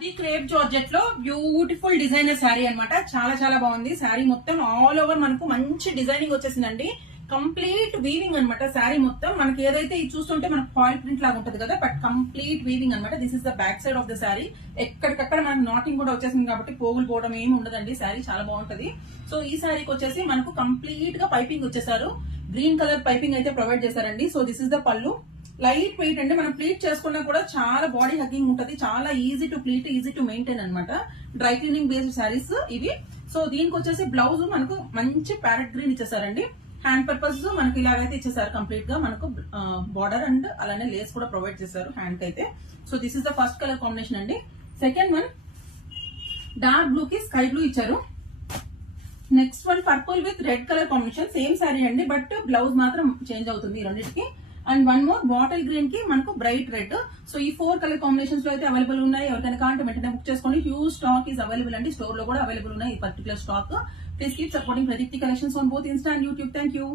ఇది crepe georgette లో beautiful designer sari అన్నమాట. చాలా చాలా బాగుంది. శారీ మొత్తం ఆల్ ఓవర్ మనకు మంచి డిజైనింగ్ వచ్చేసిందండి. కంప్లీట్ వీవింగ్ అన్నమాట. శారీ మొత్తం మనకి ఏదైతే ఇది చూస్తుంటే మనకు ఫాయిల్ ప్రింట్ లాగా ఉంటుంది కదా, బట్ కంప్లీట్ వీవింగ్ అన్నమాట. This is the back side of the sari. ఎక్కడికక్కడ మనకు నాటింగ్ కూడా వచ్చేసింది కాబట్టి పోగులు పోవడం ఏమి ఉండదండి. శారీ చాలా బాగుంటది. సో ఈ శారీకి వచ్చేసి మనకు కంప్లీట్ గా పైపింగ్ వచ్చేసారు. గ్రీన్ కలర్ పైపింగ్ అయితే ప్రొవైడ్ చేశారండి. సో దిస్ ఇస్ ద పళ్ళు. లైట్ వెయిట్ అండి. మనం ప్లీట్ చేసుకున్నా కూడా చాలా బాడీ హగ్గింగ్ ఉంటుంది. చాలా easy to pleat, easy to maintain అనమాట. డ్రై క్లీనింగ్ బేస్డ్ శారీస్ ఇవి. సో దీనికి వచ్చేసి బ్లౌజ్ మనకు మంచి ప్యారెట్ గ్రీన్ ఇచ్చేసారండి. హ్యాండ్ పర్పస్ మనకి ఇలాగైతే ఇచ్చేసారు. కంప్లీట్ గా మనకు బార్డర్ అండ్ అలానే లేస్ కూడా ప్రొవైడ్ చేశారు హ్యాండ్ కి అయితే. So this is the first colour combination అండి. సెకండ్ వన్ డార్క్ బ్లూ కి స్కై బ్లూ ఇచ్చారు. Next one purple with red colour combination. Same sari అండి, బట్ బ్లౌజ్ మాత్రం చేంజ్ అవుతుంది ఈ రెండింటికి. And one more bottle green కి మనకు బ్రైట్ రెడ్. సో ఈ 4 కలర్ కాంబినేషన్స్ లో అయితే అవైలబుల్ ఉన్నాయి. ఎవరికైనా కావాలంటే వెంటనే బుక్ చేసుకోండి. హ్యూజ్ స్టాక్ ఈస్ అవైలబుల్ అండి. స్టోర్ లో కూడా అవైలబుల్ ఉన్నాయి ఈ particular stock. Please keep supporting Pradeepti collections on both Insta and YouTube. Thank you.